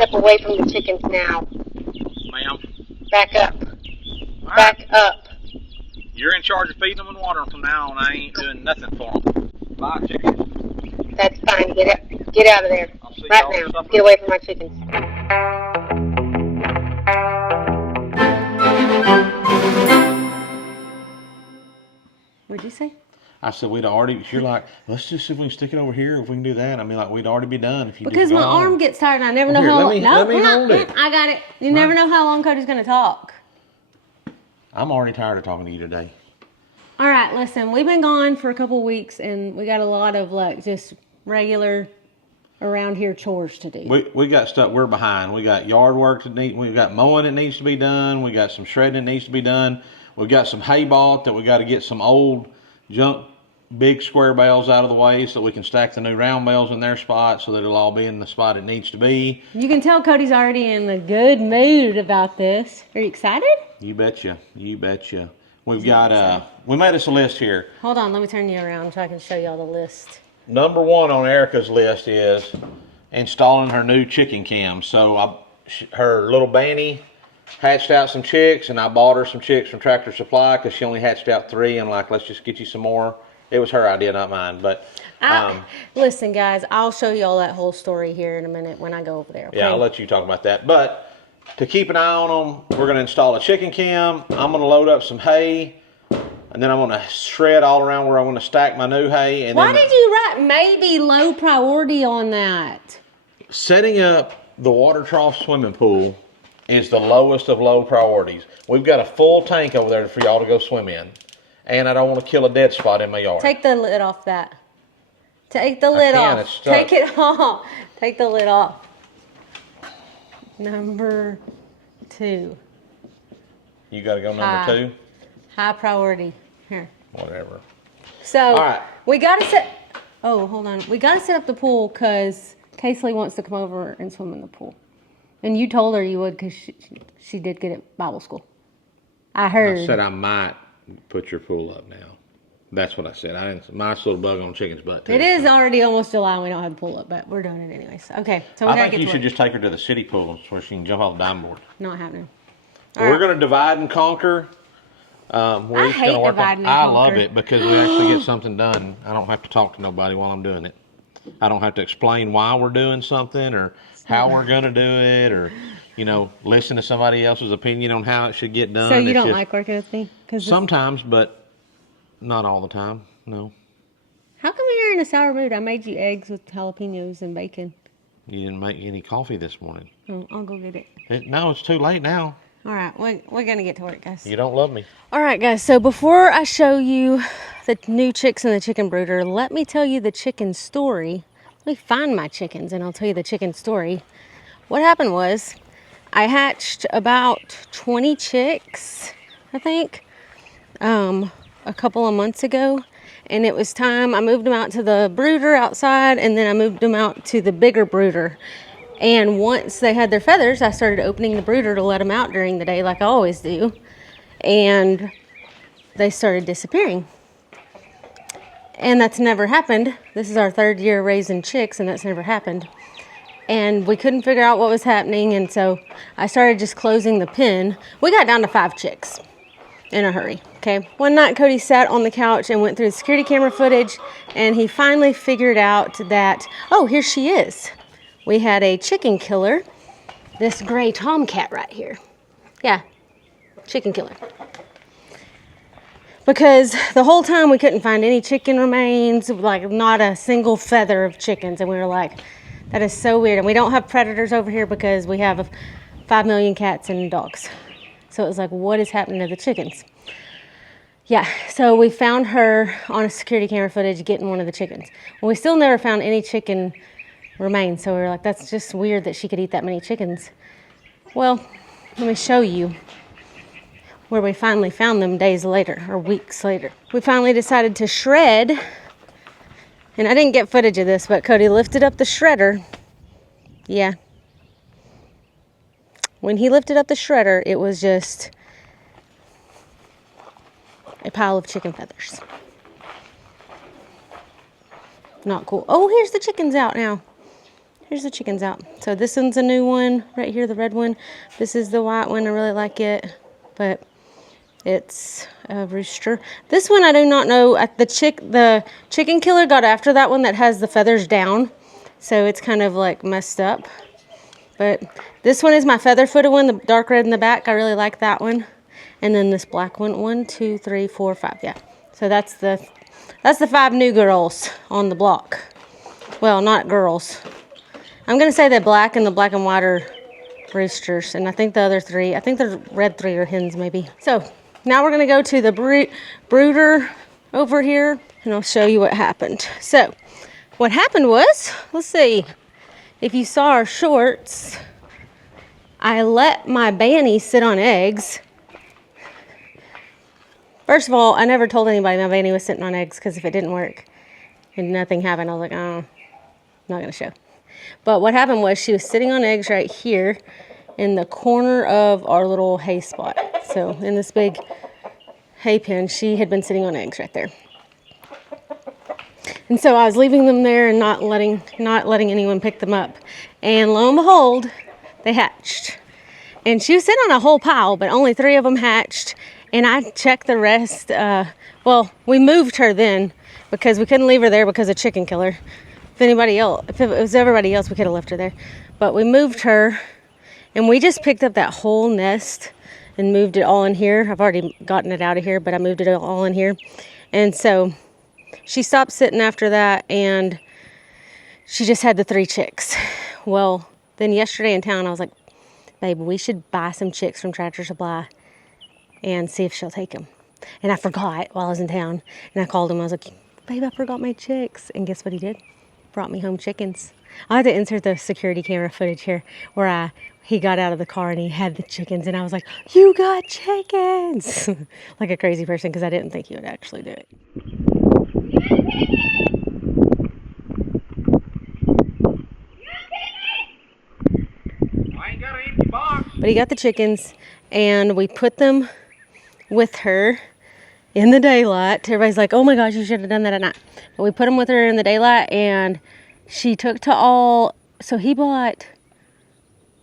step away from the chickens now. Ma'am. Back up. All Back right. up. You're in charge of feeding them and watering them from now on. I ain't doing nothing for them. Bye, chickens. That's fine. Get out of there. I'll see Right y'all now. supper. Get away from my chickens. What'd you say? I said we'd already. You're like, let's just see if we can stick it over here. If we can do that, I mean, like we'd already be done. If you Because just my go on. arm gets tired and I never know Here, how long. let me hold it. I got it. You never know how long Cody's gonna talk. I'm already tired of talking to you today. All right, listen. We've been gone for a couple of weeks and we got a lot of like just regular around here chores to do. We got stuff. We're behind. We got yard work to need. We got mowing that needs to be done. We got some shredding that needs to be done. We got some hay bought that we got to get some old junk big square bales out of the way so we can stack the new round bales in their spot so that it'll all be in the spot it needs to be. You can tell Cody's already in a good mood about this. Are you excited? You betcha. You betcha. We've got we made us a list here. Hold on, let me turn you around so I can show y'all the list. Number one on Erica's list is installing her new chicken cam. So her little Banny hatched out some chicks, and I bought her some chicks from Tractor Supply because she only hatched out 3. And like, let's just get you some more. It was her idea, not mine. But listen, guys, I'll show you all that whole story here in a minute when I go over there. Okay? Yeah, I'll let you talk about that. But to keep an eye on them, we're going to install a chicken cam. I'm going to load up some hay. And then I'm going to shred all around where I'm going to stack my new hay. And why did you write maybe low priority on that? Setting up the water trough swimming pool is the lowest of low priorities. We've got a full tank over there for y'all to go swim in. And I don't want to kill a dead spot in my yard. Take the lid off that. Take the lid off. It's stuck. Take it off. Take the lid off. Number 2. You got to go number 2? High priority. Here. Whatever. So, all right. We got to set... Oh, hold on. We got to set up the pool because Casely wants to come over and swim in the pool. And you told her you would because she did get at Bible school. I heard. I said I might put your pool up now. That's what I said. I didn't. Nice little bug on chicken's butt too. It is already almost July and we don't have the pool up, but we're doing it anyways. Okay, so we I gotta think get you should just take her to the city pool where she can jump off the diving board. Not happening. We're going to divide and conquer. I hate dividing and I conquer. love it because we actually get something done. I don't have to talk to nobody while I'm doing it. I don't have to explain why we're doing something or how we're going to do it or, listen to somebody else's opinion on how it should get done. So you don't like working with me? Sometimes, but not all the time. No. How come you're in a sour mood? I made you eggs with jalapenos and bacon. You didn't make any coffee this morning. Oh, I'll go get it. No, it's too late now. All right, we're going to get to work, guys. You don't love me. All right, guys, so before I show you the new chicks in the chicken brooder, let me tell you the chicken story. Let me find my chickens, and I'll tell you the chicken story. What happened was I hatched about 20 chicks, I think, a couple of months ago. And it was time, I moved them out to the brooder outside, and then I moved them out to the bigger brooder. And once they had their feathers, I started opening the brooder to let them out during the day like I always do. And they started disappearing. And that's never happened. This is our 3rd year raising chicks, and that's never happened. And we couldn't figure out what was happening, and so I started just closing the pen. We got down to 5 chicks in a hurry, okay? One night, Cody sat on the couch and went through the security camera footage, and he finally figured out that, oh, here she is. We had a chicken killer, this gray tomcat right here. Yeah, chicken killer. Because the whole time we couldn't find any chicken remains, like not a single feather of chickens, and we were like, that is so weird. And we don't have predators over here because we have 5 million cats and dogs. So it was like, what is happening to the chickens? Yeah, so we found her on a security camera footage getting one of the chickens. Well, we still never found any chicken remains. So we were like, that's just weird that she could eat that many chickens. Well, let me show you where we finally found them days later or weeks later. We finally decided to shred. And I didn't get footage of this, but Cody lifted up the shredder. Yeah. When he lifted up the shredder, it was just a pile of chicken feathers. Not cool. Oh, here's the chickens out now. here's the chickens out. So this one's a new one right here, the red one. This is the white one. I really like it, but it's a rooster. This one I do not know. The chicken killer got after that one that has the feathers down, so it's kind of like messed up. But this one is my feather-footed one, the dark red in the back. I really like that one. And then this black one, 1, 2, 3, 4, 5. Yeah. So that's the 5 new girls on the block. Well, not girls. I'm gonna say the black and white are roosters, and I think the other 3, I think the red 3 are hens maybe. So now we're gonna go to the brooder over here, and I'll show you what happened. So what happened was, let's see, if you saw our shorts, I let my Banny sit on eggs. First of all, I never told anybody my Banny was sitting on eggs, because if it didn't work and nothing happened, I was like, oh, I'm not gonna show. But what happened was she was sitting on eggs right here in the corner of our little hay spot. So in this big hay pen, she had been sitting on eggs right there. And so I was leaving them there and not letting anyone pick them up. And lo and behold, they hatched. And she was sitting on a whole pile, but only 3 of them hatched. And I checked the rest. Well, we moved her then because we couldn't leave her there because of chicken killer. If it was everybody else, we could have left her there. But we moved her, and we just picked up that whole nest and moved it all in here. I've already gotten it out of here, but I moved it all in here. And so she stopped sitting after that, and she just had the 3 chicks. Well, then yesterday in town, I was like, babe, we should buy some chicks from Tractor Supply and see if she'll take them. And I forgot while I was in town, and I called him. I was like, babe, I forgot my chicks. And guess what he did? Brought me home chickens. I'll have to insert the security camera footage here where he got out of the car and he had the chickens, and I was like, you got chickens! Like a crazy person, because I didn't think he would actually do it. I ain't got an empty box. But he got the chickens, and we put them with her in the daylight. Everybody's like, oh my gosh, you should have done that at night. But we put them with her in the daylight, and she took to all, so he bought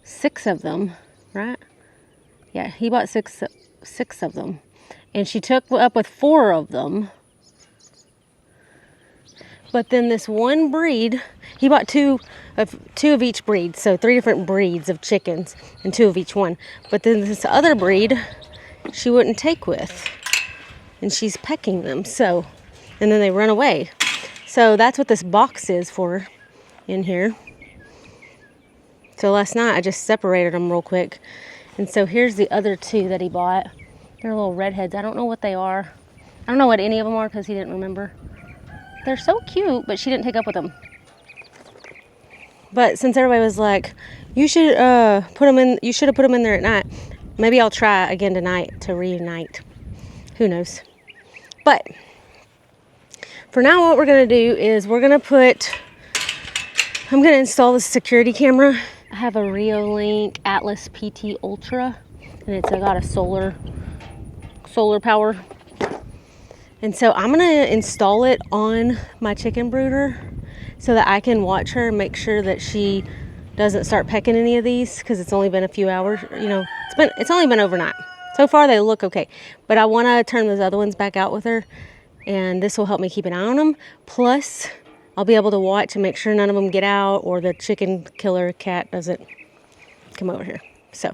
6 of them, right? Yeah, he bought six of them. And she took up with 4 of them. But then this one breed, he bought two of each breed. So 3 different breeds of chickens and 2 of each one. But then this other breed, she wouldn't take with. And she's pecking them. So, and then they run away. So that's what this box is for in here. So last night I just separated them real quick. And so here's the other 2 that he bought. They're little redheads. I don't know what they are. I don't know what any of them are because he didn't remember. They're so cute, but she didn't take up with them. But since everybody was like, you should put them in, you should have put them in there at night. Maybe I'll try again tonight to reunite. Who knows? But for now, what we're gonna do is I'm gonna install the security camera. I have a Reolink Atlas PT Ultra, and it's got a solar power. And so I'm gonna install it on my chicken brooder so that I can watch her and make sure that she doesn't start pecking any of these, because it's only been a few hours, you know, it's only been overnight. So far they look okay, but I wanna turn those other ones back out with her, and this will help me keep an eye on them. Plus, I'll be able to watch and make sure none of them get out or the chicken killer cat doesn't come over here. So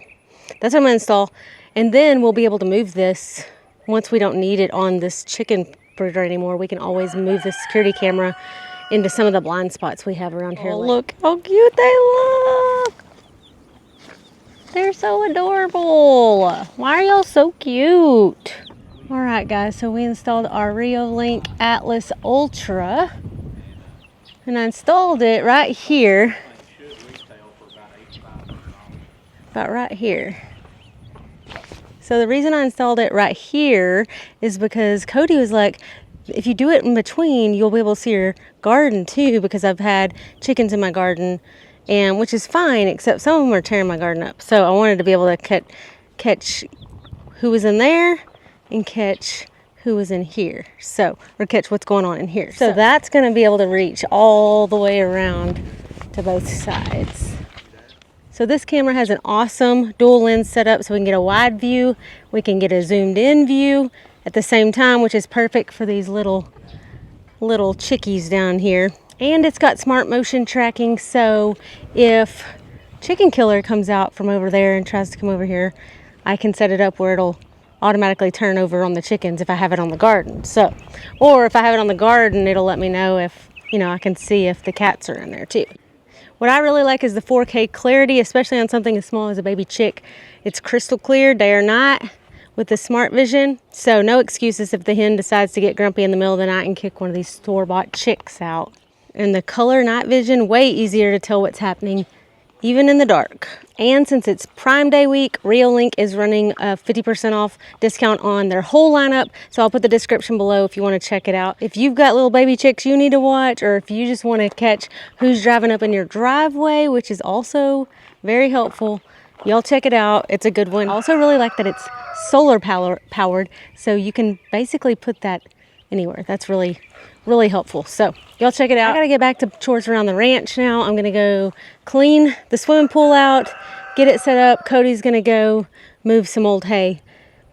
that's what I'm gonna install. And then we'll be able to move this once we don't need it on this chicken brooder anymore. We can always move the security camera into some of the blind spots we have around here. Oh, look how cute they look. They're so adorable. Why are y'all so cute? All right, guys, so we installed our Reolink Atlas Ultra. And I installed it right here. About right here. So the reason I installed it right here is because Cody was like, if you do it in between, you'll be able to see your garden too, because I've had chickens in my garden, and which is fine, except some of them are tearing my garden up. So I wanted to be able to catch who was in there and catch who was in here. So, or catch what's going on in here. So that's going to be able to reach all the way around to both sides. So this camera has an awesome dual lens setup, so we can get a wide view, we can get a zoomed in view at the same time, which is perfect for these little chickies down here. And it's got smart motion tracking, so if Chicken Killer comes out from over there and tries to come over here, I can set it up where it'll automatically turn over on the chickens if I have it on the garden. So, or if I have it on the garden, it'll let me know if, you know, I can see if the cats are in there too. What I really like is the 4K clarity, especially on something as small as a baby chick. It's crystal clear day or night with the smart vision. So no excuses if the hen decides to get grumpy in the middle of the night and kick one of these store-bought chicks out. And the color night vision, way easier to tell what's happening even in the dark. And since it's Prime Day week, Reolink is running a 50% off discount on their whole lineup. So I'll put the description below if you want to check it out. If you've got little baby chicks you need to watch, or if you just want to catch who's driving up in your driveway, which is also very helpful, y'all check it out. It's a good one. I also really like that it's solar powered, so you can basically put that anywhere. That's really helpful. So y'all check it out. I gotta get back to chores around the ranch now. I'm gonna go clean the swimming pool out, get it set up. Cody's gonna go move some old hay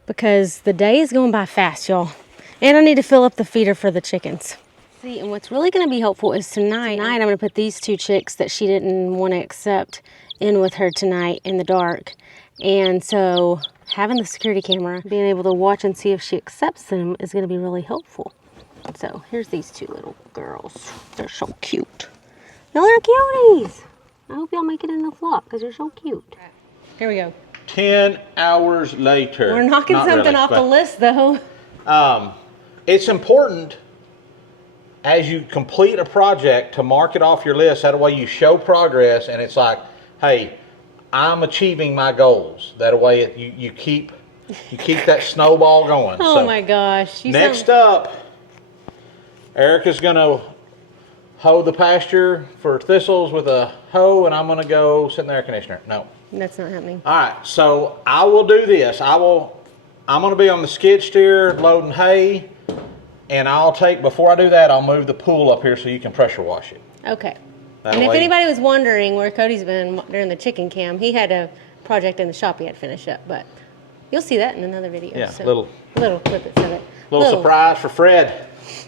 because the day is going by fast, y'all. And I need to fill up the feeder for the chickens. See, and what's really gonna be helpful is tonight I'm gonna put these two chicks that she didn't want to accept in with her tonight in the dark. And so having the security camera, being able to watch and see if she accepts them is gonna be really helpful. So here's these two little girls. They're so cute. Y'all are cuties. I hope y'all make it in the flock because they're so cute. Here we go. 10 hours later. We're knocking something off the list though. It's important as you complete a project to mark it off your list. That way you show progress and it's like, hey, I'm achieving my goals. That way you keep that snowball going. Oh so my gosh. Next up, Erica's gonna hoe the pasture for thistles with a hoe, and I'm gonna go sit in the air conditioner. No, that's not happening. All right, so I will do this. I'm gonna be on the skid steer loading hay, and before I do that, I'll move the pool up here so you can pressure wash it. Okay. And if anybody was wondering where Cody's been during the chicken cam, he had a project in the shop he had to finish up, but you'll see that in another video. Yeah, so little clip of it. Little surprise for Fred.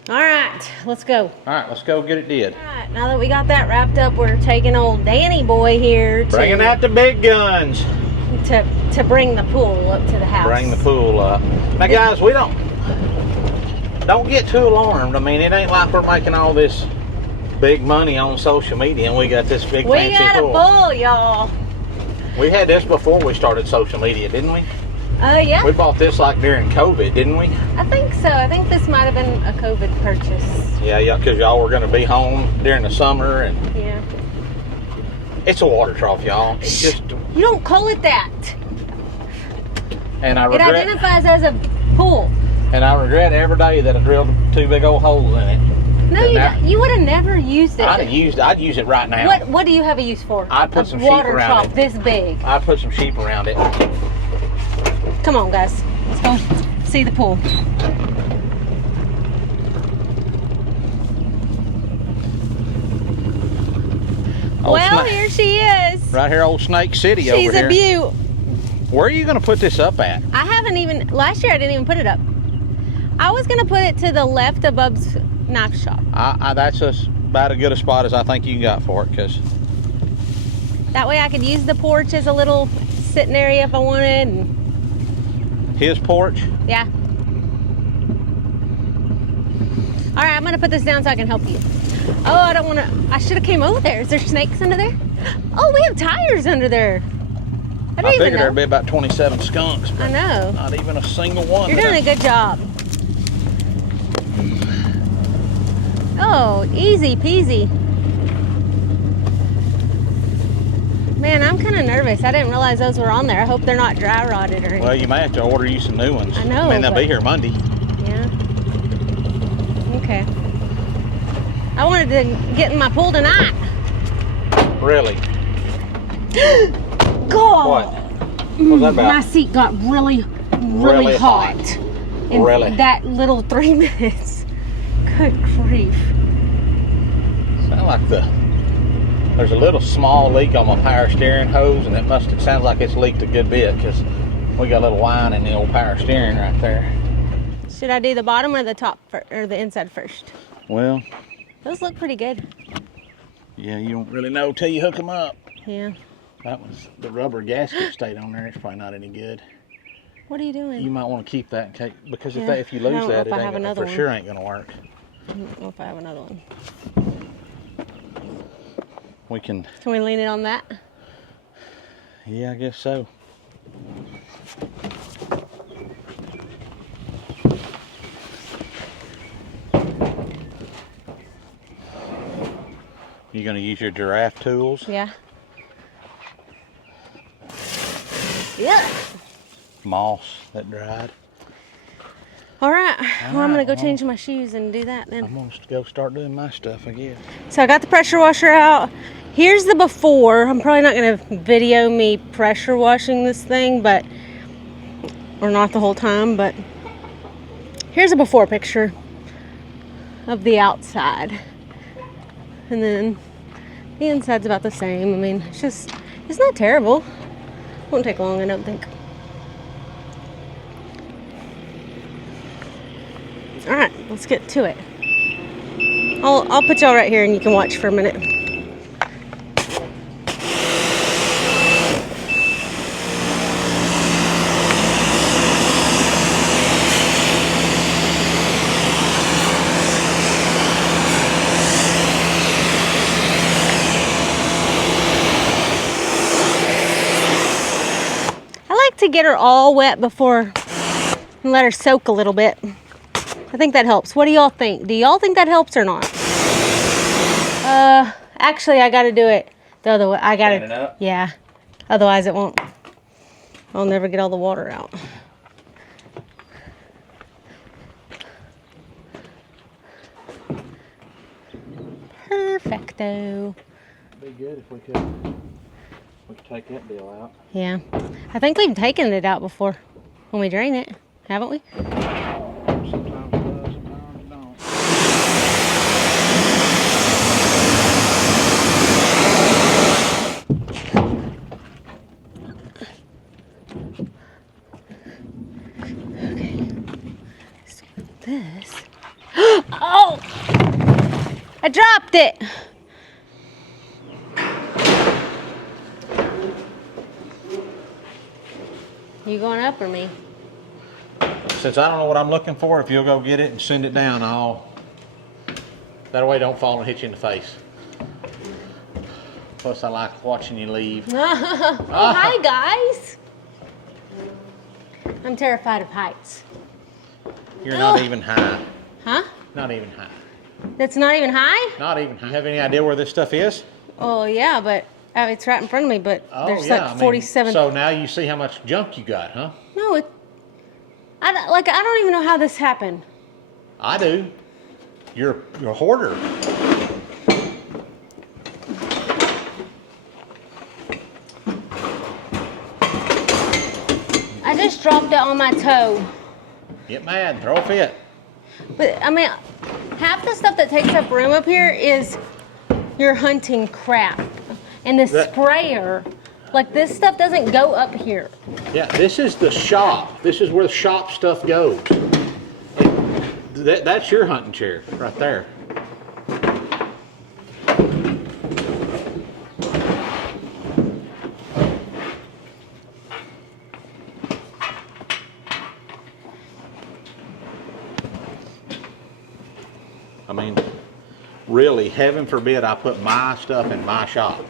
All right, let's go. All right, let's go get it did. All right, now that we got that wrapped up, we're taking old Danny boy here bringing out the big guns to bring the pool up to the house. Bring the pool up. Now, guys, we don't get too alarmed. I mean, it ain't like we're making all this big money on social media, and we got this big fancy pool. We got a pool, y'all. We had this before we started social media, didn't we? Yeah. We bought this like during COVID, didn't we? I think so. I think this might have been a COVID purchase. Yeah, because y'all were going to be home during the summer. And yeah. It's a water trough, y'all. You don't call it that. And it identifies as a pool. And I regret every day that I drilled 2 big old holes in it. No, you would have never used it. I'd use it right now. What do you have a use for? I'd put some sheep around it. Water trough this big. I'd put some sheep around it. Come on, guys. Let's go see the pool. Well, here she is. Right here, old Snake City over here. She's a beaut. Where are you going to put this up at? I haven't even, last year I didn't even put it up. I was going to put it to the left of Bub's knife shop. That's about as good a spot as I think you got for it, because that way I could use the porch as a little sitting area if I wanted. And his porch? Yeah. All right, I'm gonna put this down so I can help you. Oh, I should have came over there. Is there snakes under there? Oh, we have tires under there. I figured there'd be about 27 skunks. I know. Not even a single one. You're doing a good job. Oh, easy peasy. Man, I'm kind of nervous. I didn't realize those were on there. I hope they're not dry rotted or anything. Well, you may have to order you some new ones. I know. I mean, they'll be here Monday. Yeah. Okay. I wanted to get in my pool tonight. Really? God. What? What's that about? My seat got really hot. In really? That little 3 minutes. Good grief. Sound like the There's a little small leak on my power steering hose, and it sounds like it's leaked a good bit because we got a little whine in the old power steering right there. Should I do the bottom or the top or the inside first? Well, Those look pretty good. yeah, you don't really know till you hook them up. Yeah. That was the rubber gasket stayed on there. It's probably not any good. What are you doing? You might want to keep that in case, because Yeah, if you I don't lose know that, if it I have ain't gonna, another for one. sure ain't gonna work. I don't know if I have another one. We can. Can we lean it on that? Yeah, I guess so. You gonna use your giraffe tools? Yeah. Yeah. Moss that dried. All right. Well, I'm gonna go Alright, change my shoes and do that then. I'm gonna go start doing my stuff, I guess. So I got the pressure washer out. Here's the before. I'm probably not gonna video me pressure washing this thing, but or not the whole time, but here's a before picture of the outside. And then the inside's about the same. I mean, it's not terrible. Won't take long, I don't think. All right, let's get to it. I'll put y'all right here and you can watch for a minute. I like to get her all wet before and let her soak a little bit. I think that helps. What do y'all think? Do y'all think that helps or not? Actually, I gotta do it the other way. Stand it up? Yeah. Otherwise, it won't. I'll never get all the water out. Perfecto. It'd be good if we could take that deal out. Yeah. I think we've taken it out before when we drain it, haven't we? Sometimes it does, sometimes it don't. Okay. So this. Oh! I dropped it. You going up or me? Since I don't know what I'm looking for, if you'll go get it and send it down, that way don't fall and hit you in the face. Plus, I like watching you leave. Oh, hi guys. I'm terrified of heights. You're not even high. Huh? Not even high. That's not even high? Not even high. You have any idea where this stuff is? Oh yeah, but it's right in front of me, but Oh, there's yeah. like I mean, 47. so now you see how much junk you got, huh? No, I don't even know how this happened. I do. You're a hoarder. I just dropped it on my toe. Get mad, throw a fit. But I mean, half the stuff that takes up room up here is your hunting crap. And the sprayer, like this stuff doesn't go up here. Yeah, this is the shop. This is where the shop stuff goes. That's your hunting chair right there. I mean, really, heaven forbid I put my stuff in my shop.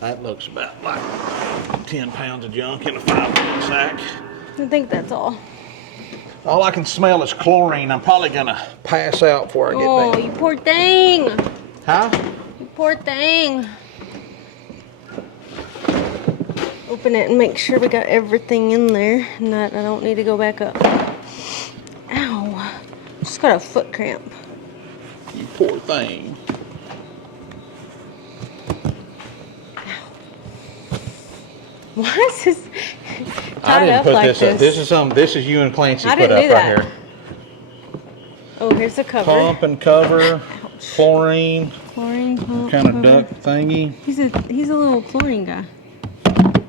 That looks about like 10 pounds of junk in a 5-pound sack. I think that's all. All I can smell is chlorine. I'm probably gonna pass out before I get Oh, back. you poor thing. Huh? You poor thing. Open it and make sure we got everything in there and that I don't need to go back up. Ow. Just got a foot cramp. You poor thing. Why is this I tied didn't up put like this up. This is you and Clancy I put didn't up do right that. here. Oh, here's the cover. Pump and cover, chlorine, Chlorine pump. kind of cover. duck thingy. He's a little chlorine guy.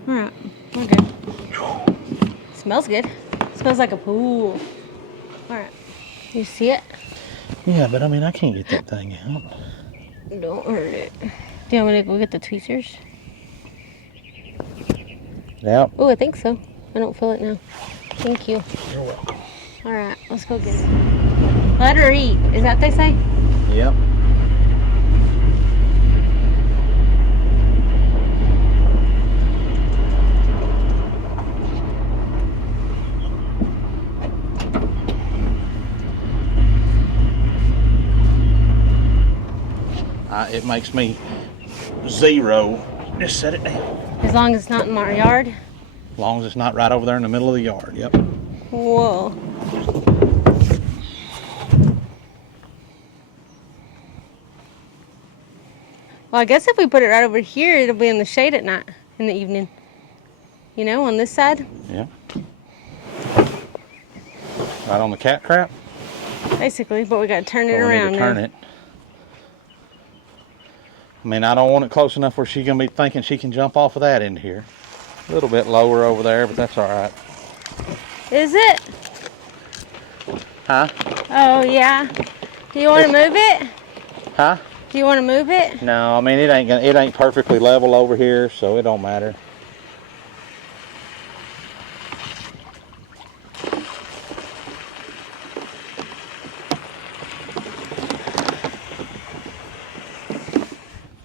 All right, we're good. Smells good. Smells like a pool. All right, you see it? Yeah, but I mean, I can't get that thing out. Don't hurt it. Do you want me to go get the tweezers? Yep. Oh, I think so. I don't feel it now. Thank you. You're welcome. All right, let's go get it. Let her eat. Is that what they say? Yep. It makes me zero. Just set it down. As long as it's not in my yard. As long as it's not right over there in the middle of the yard. Yep. Whoa. Well, I guess if we put it right over here, it'll be in the shade at night, in the evening. You know, on this side. Yeah. Right on the cat crap. Basically, but we got to turn it But we around need to turn now. it. I mean, I don't want it close enough where she's gonna be thinking she can jump off of that into here. A little bit lower over there, but that's all right. Is it? Huh? Oh, yeah. Do you want to move it? Huh? Do you want to move it? No, I mean it ain't perfectly level over here, so it don't matter.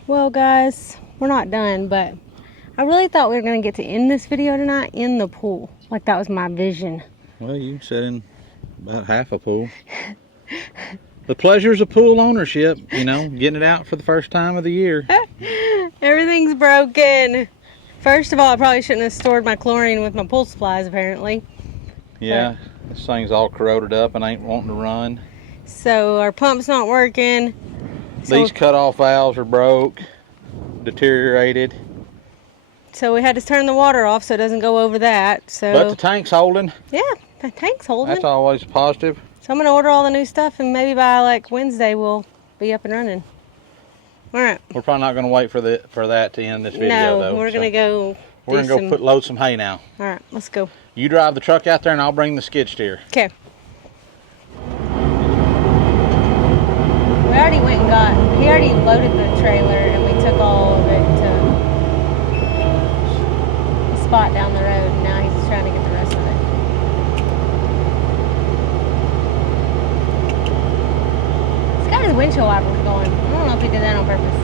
Well, guys, we're not done, but I really thought we were going to get to end this video tonight in the pool. Like, that was my vision. Well, you sit in about half a pool. The pleasures of pool ownership, you know, getting it out for the first time of the year. Everything's broken. First of all, I probably shouldn't have stored my chlorine with my pool supplies, apparently. Yeah, this thing's all corroded up and ain't wanting to run. So our pump's not working. These cutoff valves are broke, deteriorated. So we had to turn the water off so it doesn't go over that. So, But the tank's holding. yeah, the tank's holding. That's always positive. So I'm going to order all the new stuff, and maybe by like Wednesday we'll be up and running. All right. We're probably not going to wait for that to end this video, No, though. we're going to go. We're going to go load some hay now. All right, let's go. You drive the truck out there, and I'll bring the skid steer. Okay. We already went and got. He already loaded the trailer, and we took all of it to a spot down the road. And now he's trying to get the rest of it. He's got his windshield wipers going. I don't know if he did that on purpose.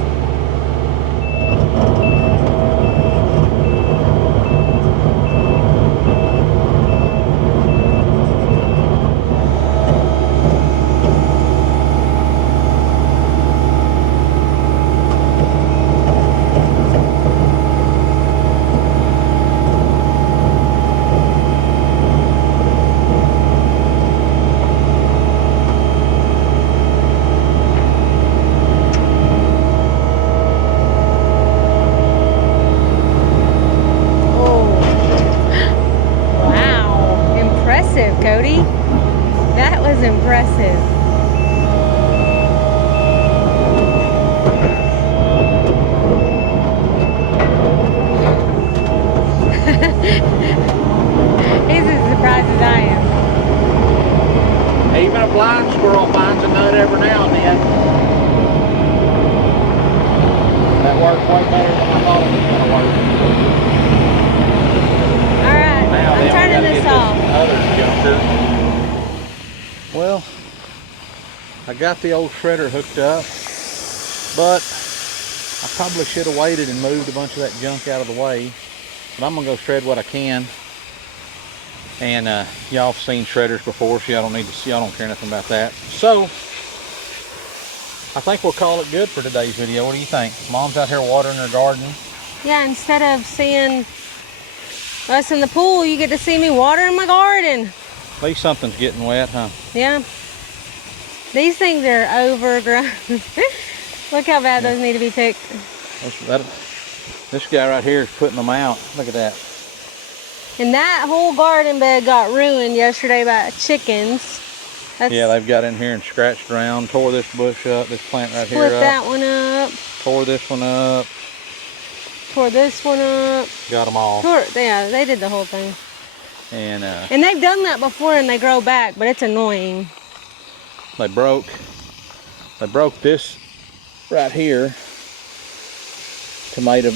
Cody. That was impressive. He's as surprised as I am. Even a blind squirrel finds a nut every now and then. That worked way better than I thought it was going to work. Alright, I'm turning this off. Other junker. Well, I got the old shredder hooked up, but I probably should have waited and moved a bunch of that junk out of the way. But I'm going to go shred what I can. And y'all have seen shredders before, so y'all don't need to see, y'all don't care nothing about that. So, I think we'll call it good for today's video. What do you think? Mom's out here watering her garden. Yeah, instead of seeing us in the pool, you get to see me watering my garden. At least something's getting wet, huh? Yeah. These things are overgrown. Look how bad those need to be picked. This guy right here is putting them out. Look at that. And that whole garden bed got ruined yesterday by chickens. Yeah, they've got in here and scratched around, tore this bush up, this plant right here up. Split that one up. Tore this one up. Tore this one up. Got them all. Yeah, they did the whole thing. And they've done that before and they grow back, but it's annoying. they broke this right here tomato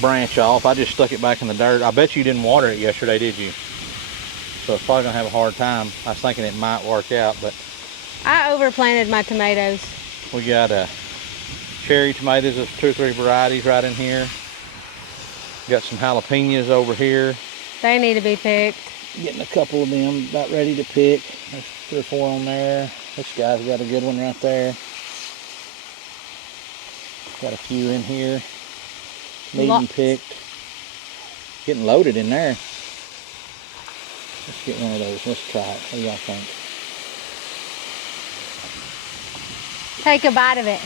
branch off. I just stuck it back in the dirt. I bet you didn't water it yesterday, did you? So it's probably gonna have a hard time. I was thinking it might work out, but I overplanted my tomatoes. we got cherry tomatoes. There's 2 or 3 varieties right in here. Got some jalapenos over here. They need to be picked. Getting a couple of them about ready to pick. There's 3 or 4 on there. This guy's got a good one right there. Got a few in here. Needing picked. Getting loaded in there. Let's get one of those. Let's try it. What do y'all think? Take a bite of it.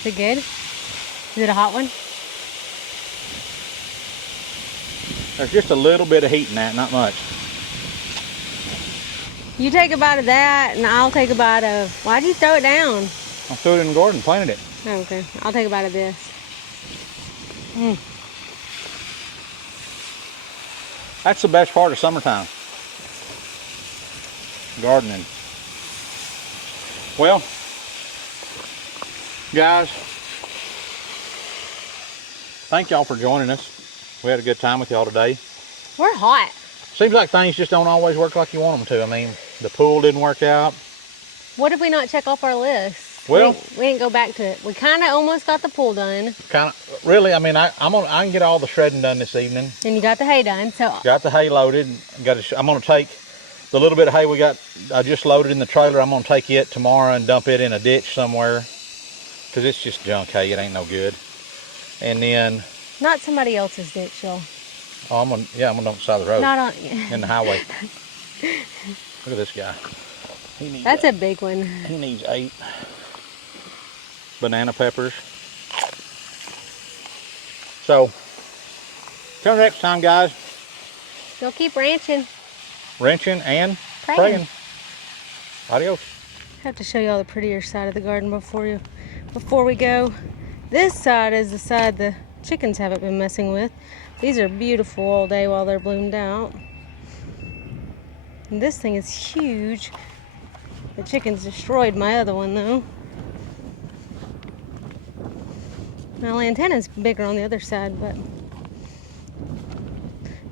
Is it good? Is it a hot one? There's just a little bit of heat in that, not much. You take a bite of that, and I'll take a bite of... Why'd you throw it down? I threw it in the garden, planted it. Oh, okay. I'll take a bite of this. That's the best part of summertime. Gardening. Well, guys, thank y'all for joining us. We had a good time with y'all today. We're hot. Seems like things just don't always work like you want them to. I mean, the pool didn't work out. What did we not check off our list? Well, we didn't go back to it. We kind of almost got the pool done. Kind of, really. I mean, I can get all the shredding done this evening. And you got the hay done. So got the hay loaded. I'm gonna take the little bit of hay I just loaded in the trailer. I'm gonna take it tomorrow and dump it in a ditch somewhere, because it's just junk hay. It ain't no good. And then not somebody else's ditch, y'all. Oh, I'm gonna dump the side of the road. Not on in the highway. Look at this guy. That's a big one. He needs 8 banana peppers. So, till next time, guys. You'll keep ranching. Wrenching and praying. Adios. I have to show you all the prettier side of the garden before we go. This side is the side the chickens haven't been messing with. These are beautiful all day while they're bloomed out. And this thing is huge. The chickens destroyed my other one though. My lantana's bigger on the other side, but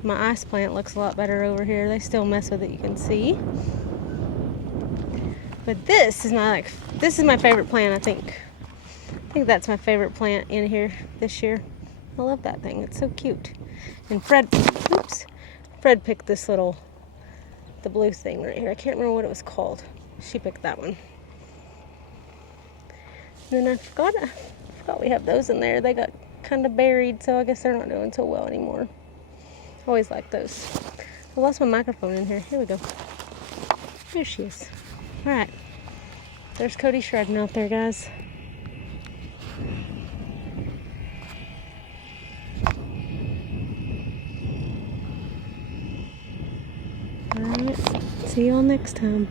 my ice plant looks a lot better over here. They still mess with it, you can see. But this is my favorite plant, I think. I think that's my favorite plant in here this year. I love that thing. It's so cute. And Fred picked this the blue thing right here. I can't remember what it was called. She picked that one. And then I forgot we have those in there. They got kind of buried, so I guess they're not doing so well anymore. Always like those. I lost my microphone in here. Here we go. Here she is. All right. There's Cody shredding out there, guys. All right. See y'all next time.